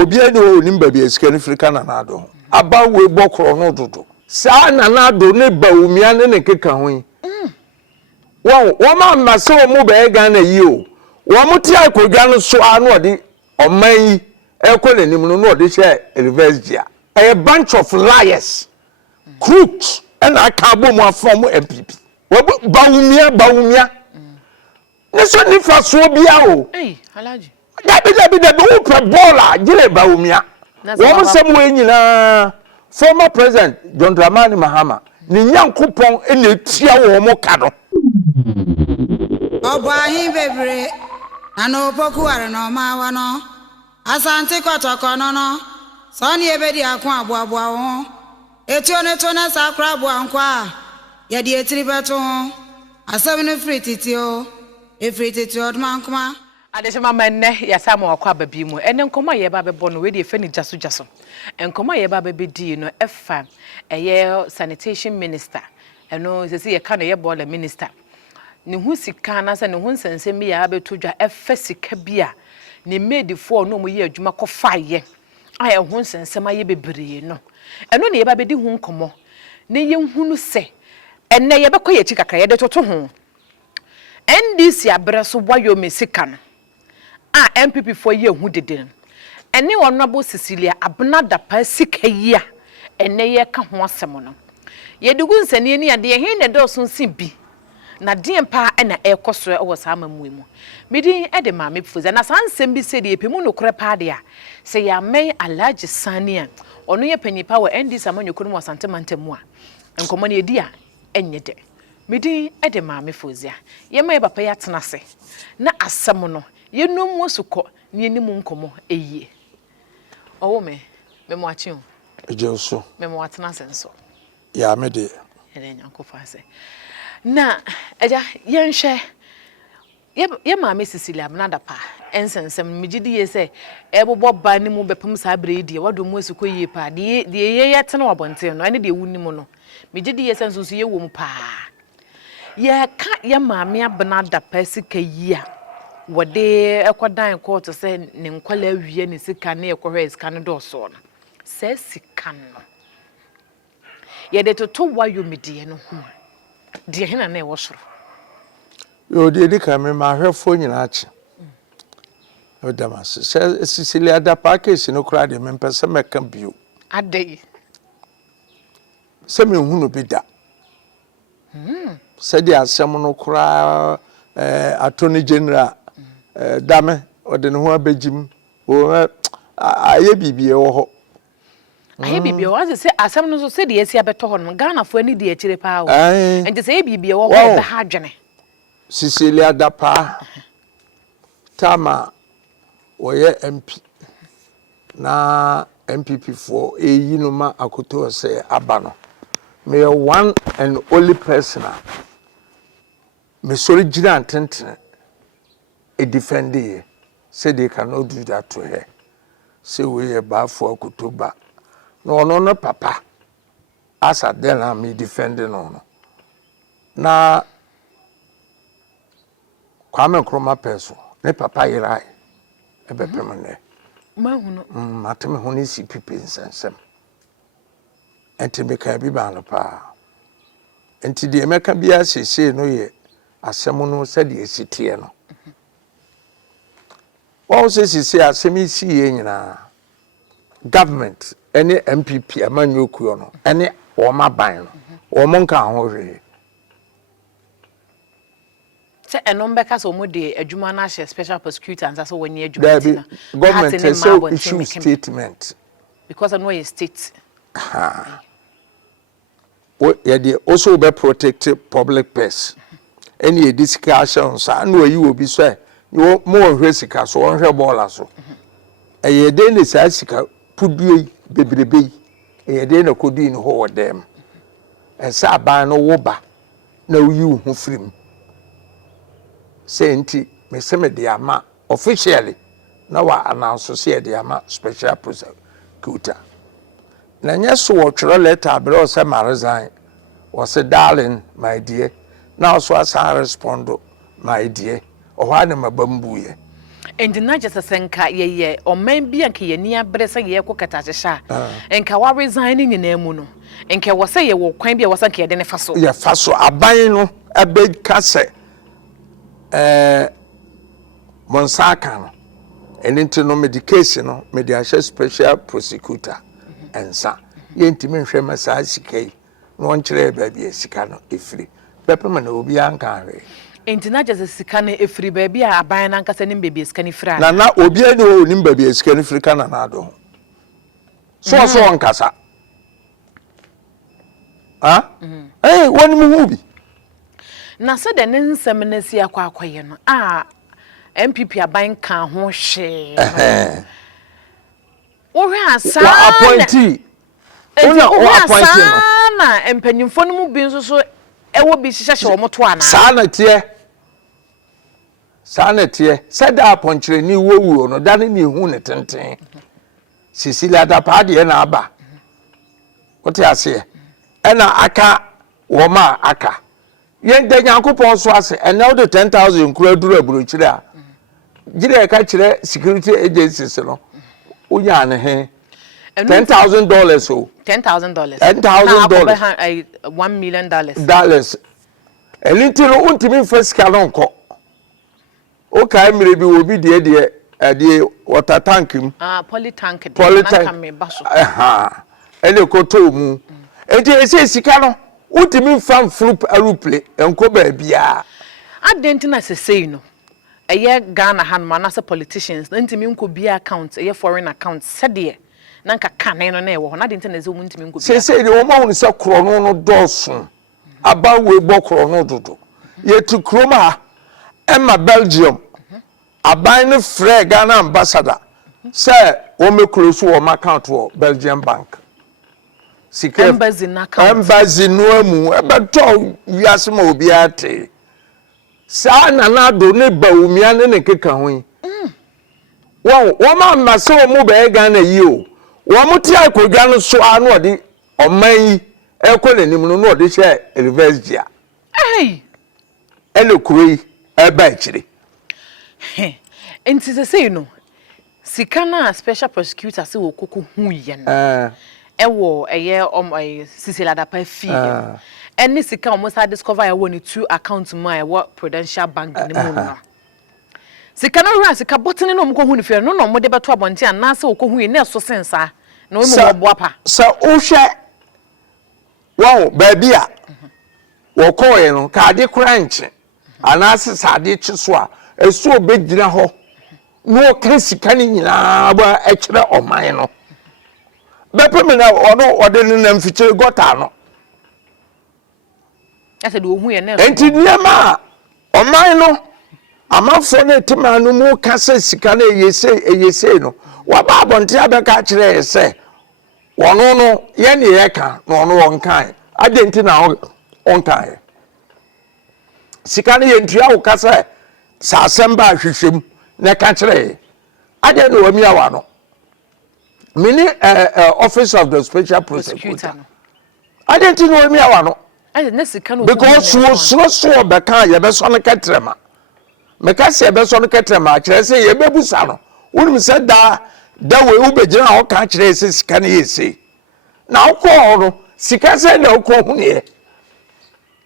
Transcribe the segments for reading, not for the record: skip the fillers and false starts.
obi ani o nim ba bi esika ne frika na Addo aba we bokro no dodo saa na Addo ne ba umia ne keka ho wo ma mase wo mu be Ghana yi o wo mu ti akodwa no so anu ode oman yi ekonanim no ode hye reverse dia a bunch of liars crooks and aka bo mu afom MPP wo ba umia ne so ni fa so bia o Alhaji Dabi who per baller, Jile Baumia. Woman somewhere in former President John Dramani Mahama, Ninyan coupon in the Tia Mokado. Oh, boy, baby, I know Poku no Mawano. Asante Kotokono, Sonny Ebedi Aqua Bois, Etonetona Sacra Boanqua, Yadi Tribaton, a 7 free titio, a free titio, Mankma. Adesema manne ya samu akwa babi mu ene nkoma ye ba bebo no we de feni jaso nkoma ye ba bedi no efa eye sanitation minister eno sesi ye ka no ye bola minister ne hu sika na se ne hu nsensem ya betodwa efa sika bia ne medifo no mu ye adwuma ko faye aye hu nsensem aye bebree no eno ne ye ba bedi hu nkomo ne ye hunu se ene ye bekọ ye chikaka ye de toto ho NDC abreso wayo mesika no MPP for ye hu dede ene honorable Cecilia abna Dapaah sika yi a ene ye ka ho asem no ye dugu nsane ni ade he ne do so nsi bi na de mpa na ekoso e wo sa amamu mu midi e de ma me fuza na sansem bi se de epemu no kore pa de a se ya men Alhaji Saani a ono ye panipa wa NDC amanyoko no wasante mantemu a enkomo ne edi a enye de midi e de ma me fuza ye ma ye papa ya tena se na asem no ye no mu suko ni enimu nkomo eyie owo me mo achi o ejenso me atena senso ya me de ele Akuffo ase na eja yenhwe ye ma me Cecilia abna Dapaah ensensem migidi ye se ebobo ba ni mu bepem sa bredi wado mu suko yie pa de ye tena wabonte no ene de wunimu no migidi ye senso so ye wo mu pa ye ka ye ma me abna Dapaah sika yia wode ekodan court se ne nkwala awie ne sika ne ekohwe sika ne do so no se sika no ye de toto wayo medie no ho de hena na e wo soro yo de ka me ma hwefo nyina achi o damas se Cecilia Dapaah case no kra de me pese meka bio adai se me hunu bi da se de asem no kra attorney general dame ode ne ho abegim o aye bibie wo ho aye bibie wo se asem no so se de esi abeto ho no Ghana fo ani de akire pa wo enti se bibie wo ho be ha dwene Cecilia Dapaah tama wo ye MP na MPP for eyinuma Akuffo abano me one and only person me sorry jira antentene a defender say they cannot do that to her. Say we are bad for Akuffo. No, papa. As a then I'm me defending on. Na Kwame Nkrumah person. Ne papa yirai. Ebe pemane. Mahuno. Mateme honi si pipi nsensem. Enti me ka bi ba no pa. Enti de me ka bia sese no ye asem no se de esitie no. What says he say asemi si ye nyina government any MPP amanyoku no any o maban no o monka ho hwe se enombeka so mo de adwuma na hye special prosecutor and so when adwuma tina government has so issue statement because I know a state they also be protect public purse any discussions and no you will be so you more resika so on hwe ball so e dey ne sa sika pudue bebrebe e dey na kodi no ho dem e sa ban no wo ba na you hu frim senti me se me de ama officially na wa announce say de ama special prosecutor na nya so wo twere letter bre o se ma resign o se darling my dear now so as I respond my dear o wa na mabambuye And the not just a senka ye or men be a key near Bressa ye cocatasha and Kawa resigning in Emuno and Kawa say ye will quite be a was a kid in a faso. Ya faso abayino a big casse Monsaka no and into no medication no mediation special prosecutor and sa yentimi hwe masasi kai no nkyere baby esika no efiri pepperman obi anka hwe Enti na just sikane efiri baby a aban na nkasa nim baby esika ni fra na obi ani o nim baby esika ni firi kana na ado so nkasa woni mu hu bi na se de ne nsem na si akwakoye no MPP aban kan ho hwe wo hwe asa wa appointee o appointee no na empanyimfo no mu bi nso so ewo bi hihye wo moto ana Saani tie said appointee ni wowu no da ni hu ne tenten Cecilia Dapaah de na aba wote ase ena aka wo ma aka yen de Yakupon so ase ena de 10,000 kura duru aburochire a gire ka kire security agencies no unya ne he $10,000 so $10,000 $10,000 $1 million elitiro untimi fasika nko o kai mire bi obi de water tank mu poly tank na me baso ele koto mu enti ese sika no untimi fan flup aruple enko ba bia adentina sesei no eye Ghana hanma na se politicians ntimi nko bia account eye foreign account sede na nka kane no na ewo na adentina ze mu ntimi nko bia sesei de wo ma won se kro no dosun aba we bo kro no dodo ye tu kroma Emma Belgium aban ne frɛ Ghana ambassador say wo me close wo ma account wo Belgium bank sika embassy no amu ebeto wiase ma obi ate saa na do ne ba umia ne keka ho wo ma mase wo mu be Ghana yi o wo mu ti akodwa no so anu ode oman yi ekonanim no ode hye reverse dia ele kuroi eba chire enti say no sika na special prosecutor say wo koku hu ye no ewo eye Cecilia Dapaah fi any sika almost I discover I want 2 accounts my what Prudential Bank ni mu no sika na ru sika botene no mko hu ni fe no no mo de beto abonte ana se wo ko hu na so sensa na wo mo boapa so wo hwe wow babia wo ko ye no ka de crunch ana se sade chi so a esu obegyina ho no krisika ni nyina ba ekire oman no bepemena ono ode ne namfichire gota no ase do hu ye na enti niema oman no amafo ne tema no mu kase sika na eyese no waba abonte abeka kire ese wono no ye ne ye ka no ono wonkan adenti na onkan sika ne ye ntua wo kase sa asemba ahwehwem na ka kire ade no wami awa no mini office of the special prosecutor ade no wami awa no ade na sika no because so beka ye be so no katrema meka se be so no katrema kire se ye bebusa no wonu se da we ubegyina ho ka kire se sika ne yesi na okọ no sika se na okọ hu ne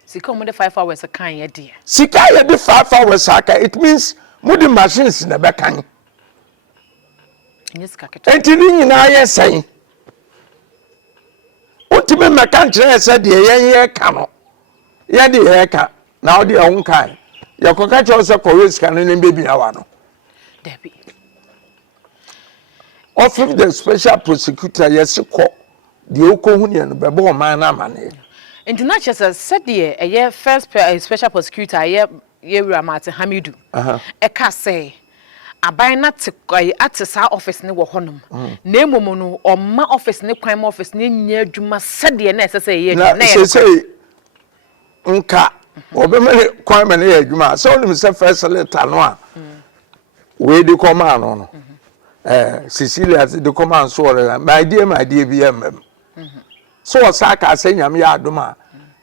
sika mo de 5 hours kan ye de sika ye de 5 hours aka it means mudi machines na be kan yes ka keto enti ni nyina ye sen utime meka kire se de ye ka no ye de ye ka na odi ehun kan ye koka cho se ko sika ne be bia wa no debi office the special prosecutor yes ko de okohu ne no be bo man na amane enti na chese said ye first special prosecutor ye Ramate Hamidu ka say aban na ate sa office ne wo honom na emomo no omma office ne kwan ma office ne nya adwuma sede na ese say ye na say nka obemele kwan ma ne ye adwuma so nim say first letter no a we de command no Cecilia de command so my dear bi emem so osaka say nyam ya adoma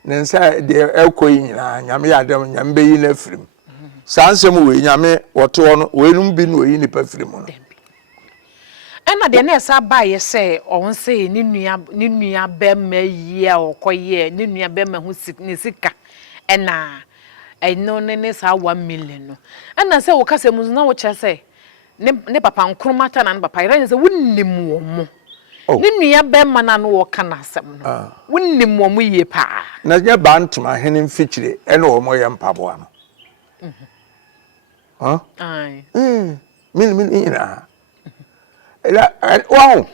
ne nsa de ekoyi nyina nyam ya adom nyam be yi na frim sansem we nyame woto no we num bi no yi ni pa firi mu no ena de na esa ba ye se on se ni nua be ma yi a okoye ni nua be ma hu ni sika ena eno ne sa 1 million no ena se wo kase mu na wo che se ne papa nkromata na papa ire se wonnim wo mo ni nua be ma na no wo kana asem no wonnim wo mo yie pa na nya bantuma hene mfikyire ena wo mo ye mpaboa no ai min ina wow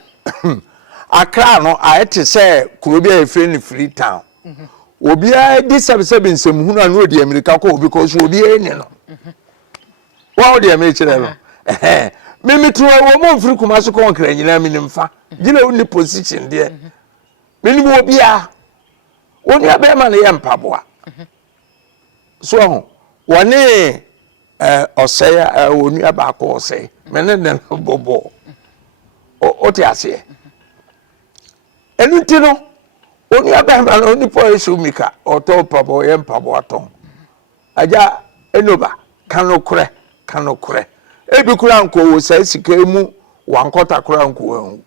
Accra no ayete say kurobi a free free town obi a di sebsebe nsem anu odi America ko because obi eni no wow dey me kire no me tuwa wo mo free kuma so ko nkra nyina mi nimfa gina uni position there me ni obi a oni abema na ye mpaboa so woni osaya oni abako osay menene bobo o ti ase enu ti no oni abema no ni police umika oto pabo ye mpabo aton aja enoba kanokure ebi kura nko wo sai sika mu wankota kura nko hu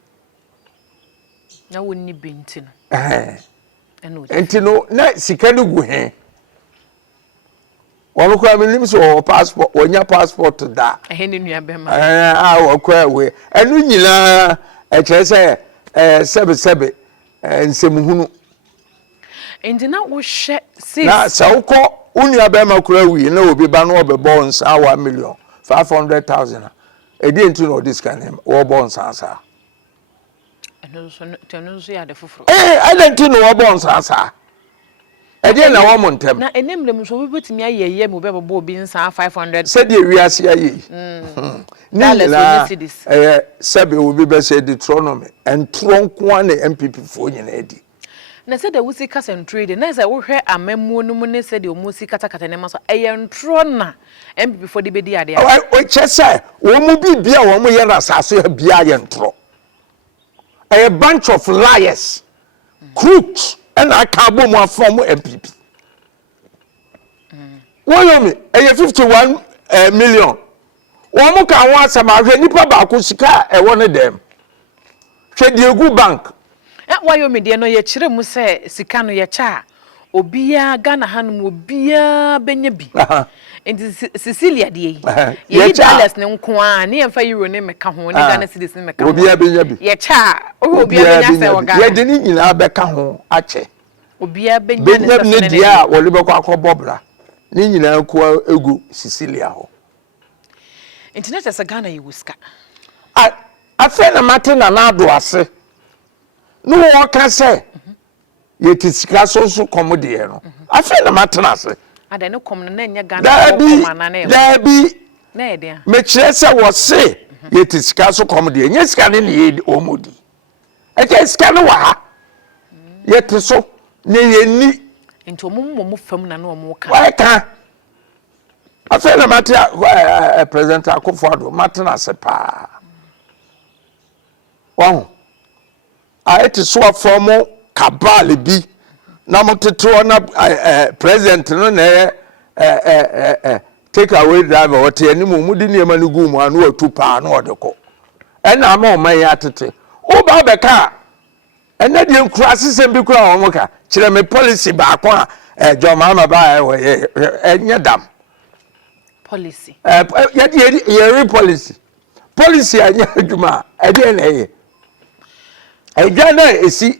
na wonni binti no entino na sika no gu he wonu kwa minim so passport wonya passport da ni nua bema wakwa we enu nyina kire se sebe nsemhunu endina wo hye sis na sawko unua bema kura wi na obi ba no obebo nsa 1,500,000 edi enti no this kan wo bo nsa asa eno so ya de foforo identity no wo bo nsa asa edi na wo montem na enemle mu so we betimi ayeye mu be bo obi nsa 500 said the wiase ayi dollars cities sebe obi be say Deuteronomy and tronko na MPP fo nyina edi na said the wusi kasa trade na say wo hwe amamu no mu ne said the omusi kata ne maso ntro na MPP fo de bedi ade o chese wo mu bibia wo mu ye na saso ya bia ye ntro a bunch of liars crooks and I can't boom one from MPP. What me? 51 million. One more can want some of nipa baako sika e one of them. Trade the good bank. Why you me dey no ye kire mu se sika no ye cha obia Ghana hanum obia benya bi. And Cecilia dey. Ye dollars ne nko a ne yemfa euro ne meka ho ne Ghana cedis ne meka ho. Obia benya bi. Ye cha obia benya se wo Ghana. Ye de ni nyina beka ho ache. Obia benya ne dia wo le beko akobobra. Ni nyina ko egu Cecilia ho. Internet as Ghana you wuska. I feel na mate na Addo ase. No wo ka say ye tisika so komode no. I feel na mate na ase. Ade no kom na nya Ghana kom na na da bi na e dia me kire se wo se ye tisika so komode nya sika ne ye omodi e ke sika ne wa ha ye te so ne ye ni into mummo fam na no mo ka wa ka afa na mate president Akuffo mate na se pa wow a ete so afomo kabal bi na moteto na president no na take away driver what animu mudi niema no gu mu anu atu pa na odeko ena ma o man ya tete o ba be ka ena de nkura sesem bi kura o mo ka kire me policy ba kwa jo mama ba enya dam policy ya ye policy anya aduma e de na ye eja na esi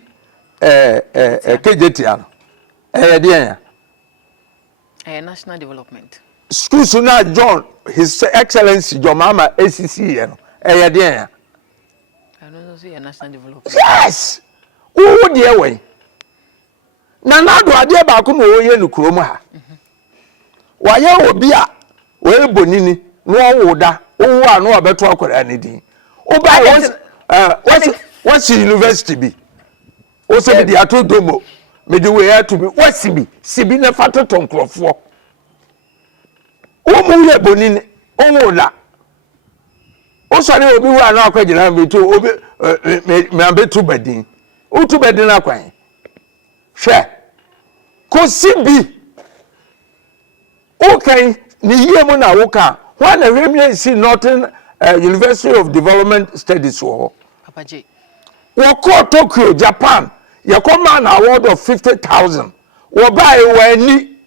KJT ano dia national development schools na John His Excellency John Mama ACC no dia no so national development yes wo dia we na Addo ade ba ko no ye no krom ha wa ye obi a we bonini no wo da wo a no obeto akwara ne din wo ba what's university be o se bi ato domo me di we ya to be wasibi sibi na fato tonkrofo o mu ye bonini o mu la o so ne obi wa na akwagina be to obi me abetu badin o tu badin akwan hwe ko sibi o kan ni yie mu na woka when the Premier see Northern University of Development Studies wo Papa J wo ko Tokyo Japan ye come an award of 50,000 wo buy wani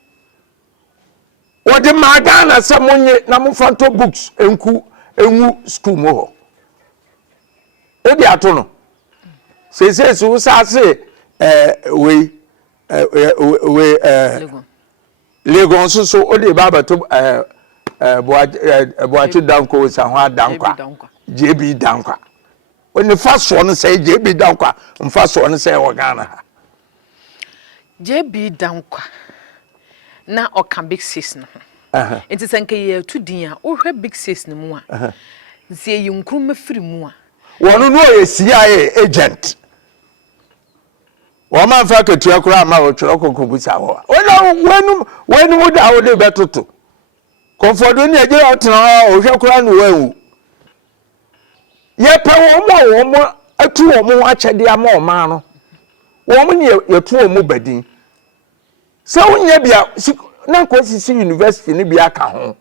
wo de magana samonye na mo fanto books enwu school mo ho e bi ato no se so sa se we Legon so o de baba to boachi danko sa ho adankwa JB dankwa oni fa so no say JB dankwa mfa so no say wo Ghana ha JB dankwa na Exp0sé no enti senke ye tu din a wo hwe Exp0sé no mu a nsie yi nkrum mafiri mu a wono no ye CIA agent wo man fa ketua kura ma wo twero kokobusa wo wenu da wo de betoto konfodo ni eje otena o hwe kura no wawu ye pe wo mo atu wo mo achede ama o ma no wo mo ni ye tu wo mo badin se wonya bia na ko sisi university ni bia ka ho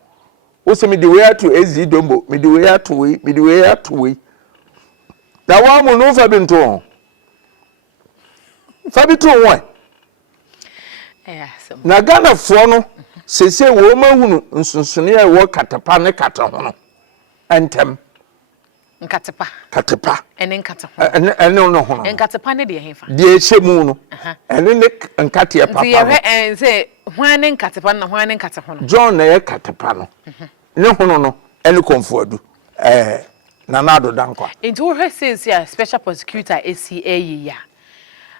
wo se me de way to ezi dombo me de way to we da wa mo no fa binto Fabi to one. Na Ghana fo no sese wo mahunu nsunsune e wo katapa ne kata ho no entem katepa ene nkata ho ene no ho no nkatepa ne de hefa de ehemu no ene ne nkate e papa no se hwan ne nkatepa na hwan ne nkate ho no John na ye katepa no ne ho no ene komfoadu na nado dankwa into wo says ya special prosecutor ACA ya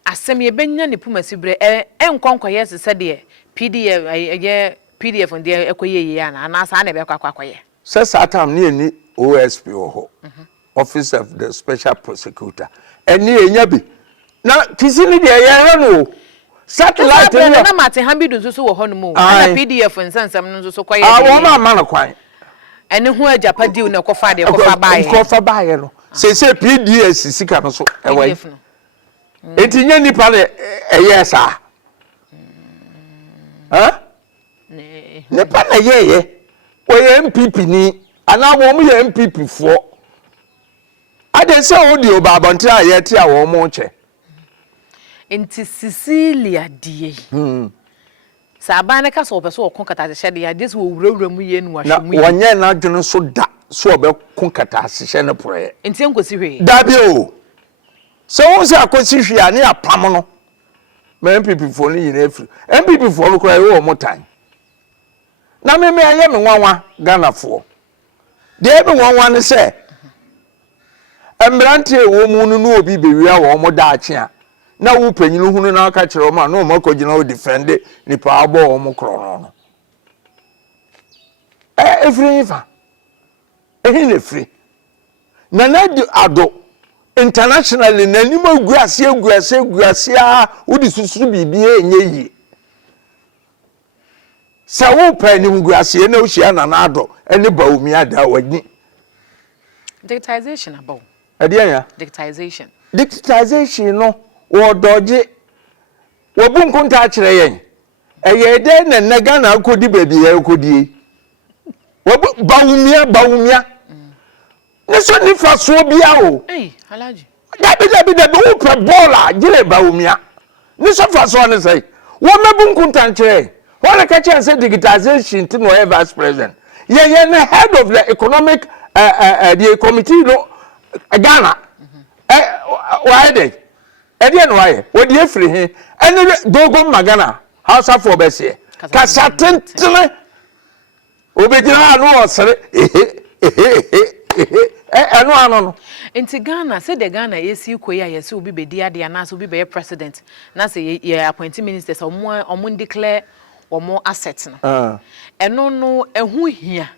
asem ye benya ne pumasi bre enkwankwa yes se de PDF ndie ekoye ya na anasa na be kwakwaye se satam ne ni OSP ho Office of the Special Prosecutor eni enya bi na kisini de ye no satellite na mate hambidu nso wo ho no mu na PDF nsansam no nso kwaye wo ma na kwan ene ho ajapa diu na kofa de kofa baye no se PDS sika no so ewe enti nya nipa le eyesa ha nipa na ye we MPP ni ana wo mu ye MPP fo ade se o di obabonte a ye ti a wo mu che enti Cecilia die sabane ka so obeso okon kata hye de ya des wo wurawura mu ye nu ahwe mu na wonye na dwene so da so obekon kata hye ne proye enti enkosi hwe da bi o so won se akosi hwe ani apam no me MPP fo ni yina afiri MPP fo no kura wo motan na me aye me nwanwa Ghana fo de me nwanwa ne se embrante wo mu no obi bewia wo mo da ache a na wo panyinu hunu na aka kire o ma no mo kogina o defend nipa abo wo mo kro no every fa ehin free na Addo internationally na ni ma guase a wo di susu bibie enye yi sa wo pani guase na o hia na Addo ene baumi ada wani digitization about ya digitization no wo doje wo bunkunta akire yen eye de na Ghana akodi baby ya akodi wo baumia ne so ni faso bia o Alhaji dabi wo pre bola gire baumia ne so faso ne sai wo mebunkunta akire wo le ka say digitization to no vice president ye na head of the economic the committee no Ghana why dey no why we dey free he ene dogo magana house for be say kasa tentene obejira anu osere anu no enti Ghana say the Ghana yesi koyi ayese obi bedi ade na so obi be president na say ye appoint ministers omo declare omo assets no eno no ehu hia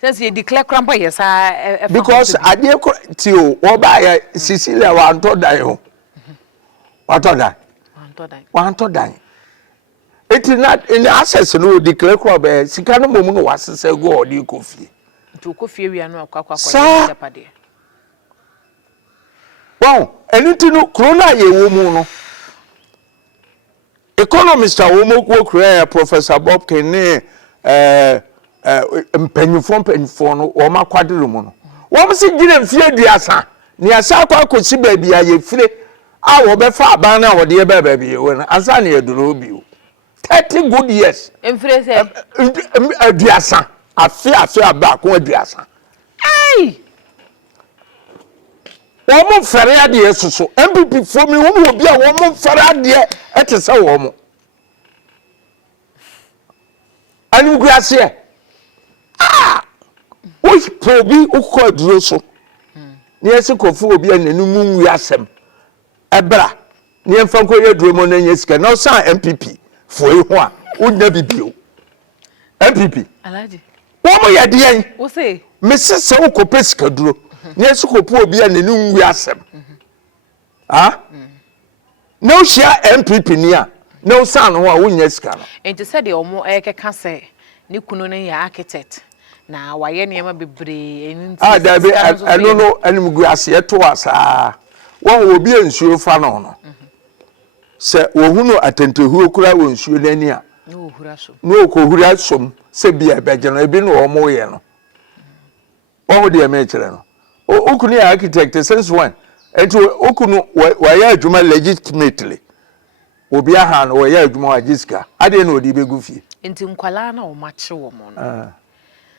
since you declare cramp yes because ade ti o oba ya Cecilia wa antodan o wantodan it is not in the access no declare crop sika no momu no wasese go odi kofi to kofi wi anu akwa japade wow anything no corona ye wo mu no economist wo mo ko kura Professor Bob Kenne mpanyinfo no wo ma kwadere mu no wo se gire mfie duasa ne asa akosi baabi aye fire a wo be fa aban na wo de be baabi ye won asa ne eduro bi o 30 good years Exp0sé aduasa afi aba ko aduasa ai wo mo fere ade soso MPP fo mi wo mo bi a wo mo fere ade etese wo mo ani gu ase wo probi ukọ duro so ne ese kofu obi ananu mu nwi asem ebra ne mfa ko ye duro mo na nya sika na san MPP fo yi ho a unya bibio MPP Alhaji wo mo ye de yen wo say me sese wo ko pesika duro ne ese kofu obi ananu nwi asem na o shia MPP ni a na o san ho a unya sika no enti said the omo ekeka say ni kunu ne ya architect na waye ne ma bebre enti dabe eno no anim gu ase eto asa won obi ensuo fa no no se wo hunu atentehu okura wo nsuo nani a no hura so no ko hura som se bia begeno ebi no omo ye no wo de me kire no okunu architect since when enti okunu waye adwuma legitimately obi aha no waye adwuma wa jiska ade na odi begu fie enti nkwala na o mache wo mo no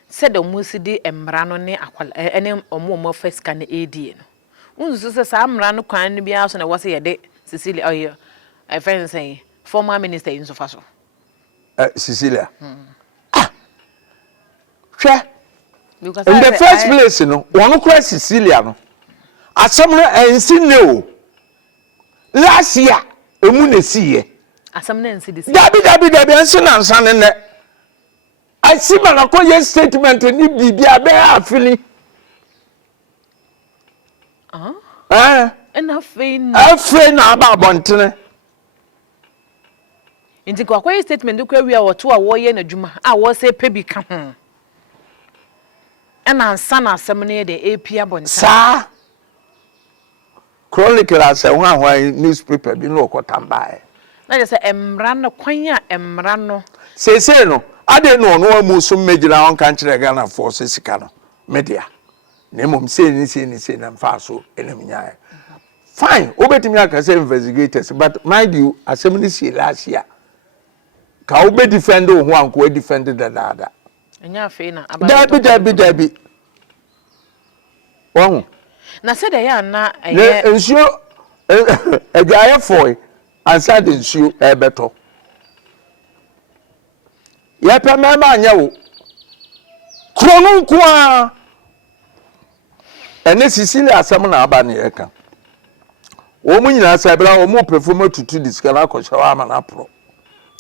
said the musidi emra no ne akwala ene omo first kan AD no unzu se sa amra no kwan no bia so na wo se ye de Cecilia oyo Exp0sé former minister in Sofaso Cecilia hwe in the first place no wonu kwa Cecilia no asem no ensi ne o last year emu ne siye asem na ensi disi dabi ensi na nsan ne I see man ko ye statement ni bibia be afili ena fein afre na aba bontene inti kwa ye statement ko wi a woto a wo ye na dwuma a wo se pebi ka ho ena nsa na asem ne de apia bonta sa chronicle as a one newspaper bi no okotambae na je se emra no kwan a emra no sese no ade no no amu so megina on kan kire Ghana force sika no media na mom say ni na mfa so enam nyaa fine obetimi aka say investigators but mind you asem ni see last year ka obe defend ho anko defend da enya fe na aba dabi won na se de ya na ensio egaye foi ansa de ensio ebeto ye pe mema anya wo krono nko a ene Cecilia asem na aba ne yeka wo mu nyina sa bra wo mu perform tutu diskana akoshawa ama na pro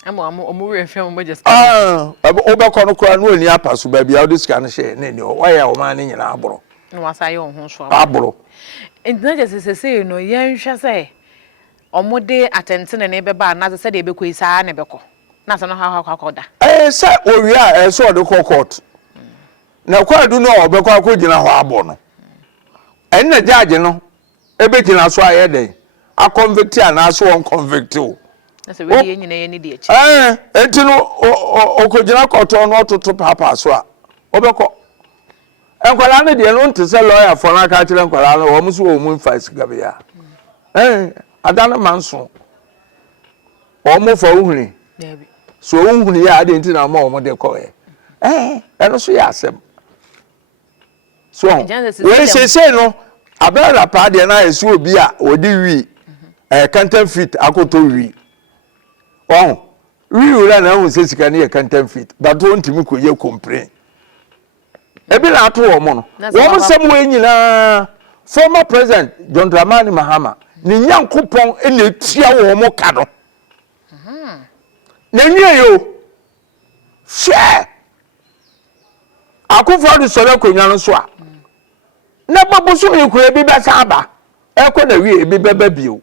omo we fe mo just obekọ no kora no ani apaso ba bia o diskana she ne ni o ya o ma ne nyina abro no wasa ye ho so abro enti na just say no yen hwa say omo de atentene ne beba na se de be koi saa ne beko na se no ha da se owi a so de court na kwadu no obekọ akogina ho abo no en na judge no ebe gina so aye den a convict na so on convict o na se we ye nyina ye ni de echi enti no okogina court no toto papa so a obekọ enkwala ne de no ntse lawyer for na ka kire enkwala no wo muso wo mu fight gabia adana manso o mo fa uhuni so uhuni ya ade enti na ma o mo de ko eno so ya asem so we say no abela pa de na esu obi a odi wi content fit akoto wi wi ura na hu se sika ne content fit but won timi ko ye complain ebi na ato wo mo no wo sem we nyina former president John Dramani Mahama ni nyankopon ene tia wo mo ka no na nwie yo share Akuffo de sore konwa no so a na babusu mi kure bi be saba ekọ na wi ebi beba bio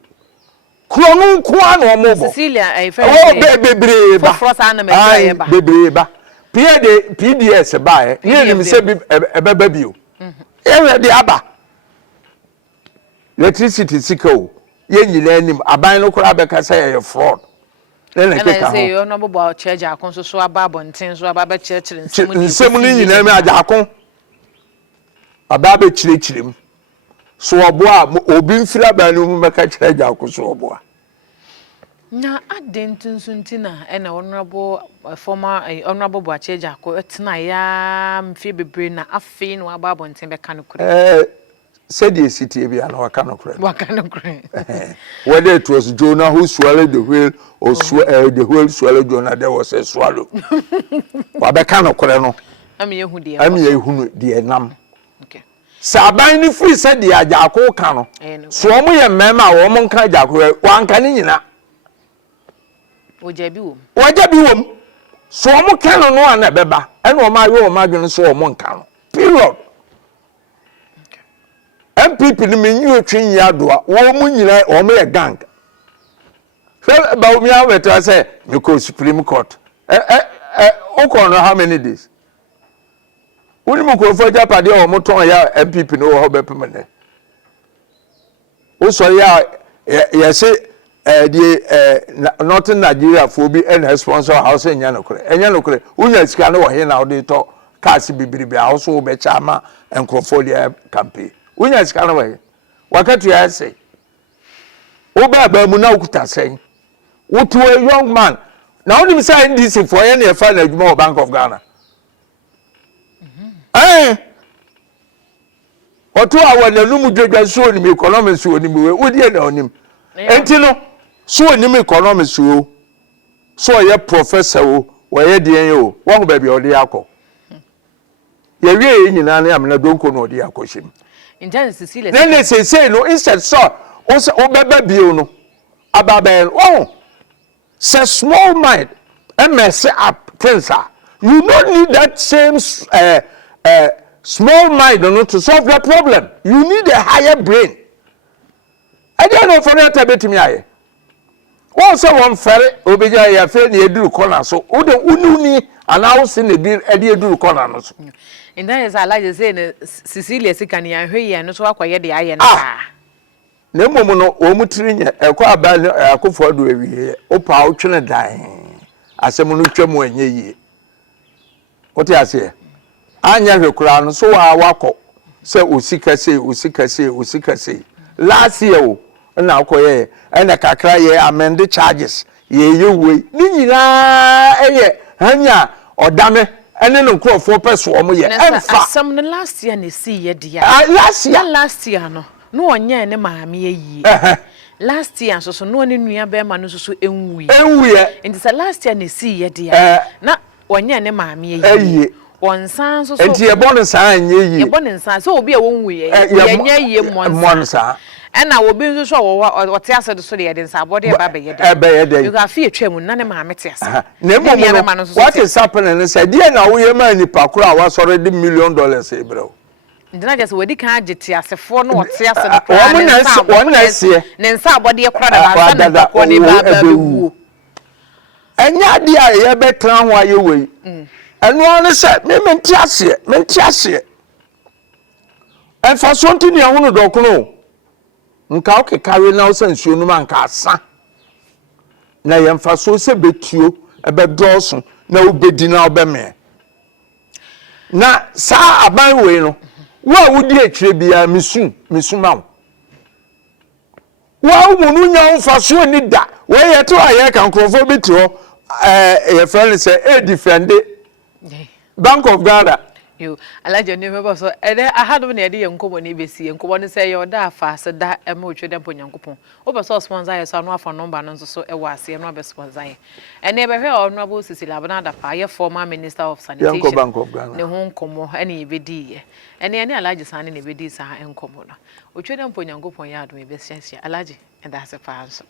krono nko an o mo bo Cecilia Exp0sé bebre ba for sa na me ya ba bebre ba PDS ba ye ni se bi beba bio e de aba electricity sika o ye nyina anim aban no kura be ka say ye fraud na keka say ho you no bo church akon so ababo nten so ababa church nsemu ni nyina me ajakon ababa chirechirem so obo a obi mfira ba no mu meka kire ajakon so obo a na adentunsunti na na honorable former honorable Boacheja akọ etina ya mfi bebre na afi no ababo nten be kanokure said the city bia na waka nokure whether it was Jonah who swallowed the whale or the whale swallowed Jonah, there was a swallow. Wabeka nokure no ami ehunu de nam okay saban ni free said the ajako ka no so omo ye mema wo mo nka ajako wanka ni nyina ojabi wom so omo ka no no ana beba ene omo ayo omo adwene so omo nka no period MPP ni menyi otwen yi adoa wo mu nyina omo ye gang so ba omi aweto say me go Supreme Court no how many days Uni mu ko fo japade o mo ton ya MPP no ho be pemene o so ya say Northern Nigeria for be and sponsor house enya nokore unya sika no wo he na o to cars bibiribi a so be chama enkrofo campaign unya sika no wo wakati ya say o ba mu na okuta sen wo to a young man na only say NDC for any fa na adwuma Bank of Ghana oto awale numu dwedwa so ni economics so ni we wodi na onim enti no so ni economics so ye professor wo ye de en wo ho ba bia odi akọ ye wie nyina na amna donko no odi akoshim injan Cecilia then say no instead so o beba bio no ababen say small mind and mess up things you don't need that same small mind to solve the problem. You need a higher brain. I don't know for that bit me aye. Also one ferry obeja ya fe na eduru corner so ode ununi announce na edi eduru corner no so. And that is Alhaji say Cecilia sikani ahwe ya no so akwaye de aye na. Na mmom no o mutiri nya ekwa aba Akuffo do awie opa otwene dan asem no twam anye yie wote ase anya hwekura no so wa wakọ se osikase last year na akoye na kakra ye amend charges ye yewe ni nyina eye hanya odame ene no nkrofo peso omo ye emfa asem no last year na see ye dia last year no onye ne maame yi last year so no ne nua be ma no so enwuye enti say last year na see ye dia na onye ne maame yi wonsan so enti e bon san anye yi e bon san so obi e wonwuye ye ye monsan ena obi nso so wo te ase so de den sa body e ba be ye de you ga fi etwa mu na ne maame te ase na mo what is happening say dia na wo ye ma nipa kura wa sore de $1 million e bro ndina just wedi kan agete asefo no wote ase no kra ne nsa body e kra da ba sa na ko ne ba bewu enya dia ye betra ho aye wei eno an se me menti ase enfa so ntini ehunu dokono nka okekare na osansuo no manka asa na yemfa so se betuo ebe doso na obedi na obeme na sa aban wei no wa wudi etire bia misu ma wa umunu nya mfa so ni da we yeto aye kan krofo betio ye friend say defend Bank of Ghana you Alhaji ne mebo so ahado na ede yenkomo ne besi yenkomo ne say yoda afa se da ema otwe dem ponyankopon obo so sponsor ye so no afa number no so e wa ase no be sponsor ye ene be hwe Honorable Cecilia Dapaah ye former Minister of Sanitation Bank of Ghana ne ho nkomo ene ye bedi ye ene Alhaji Saani ne bedi sa enkomo no otwe dem ponyankopon ya do e be hia Alhaji and that's a answer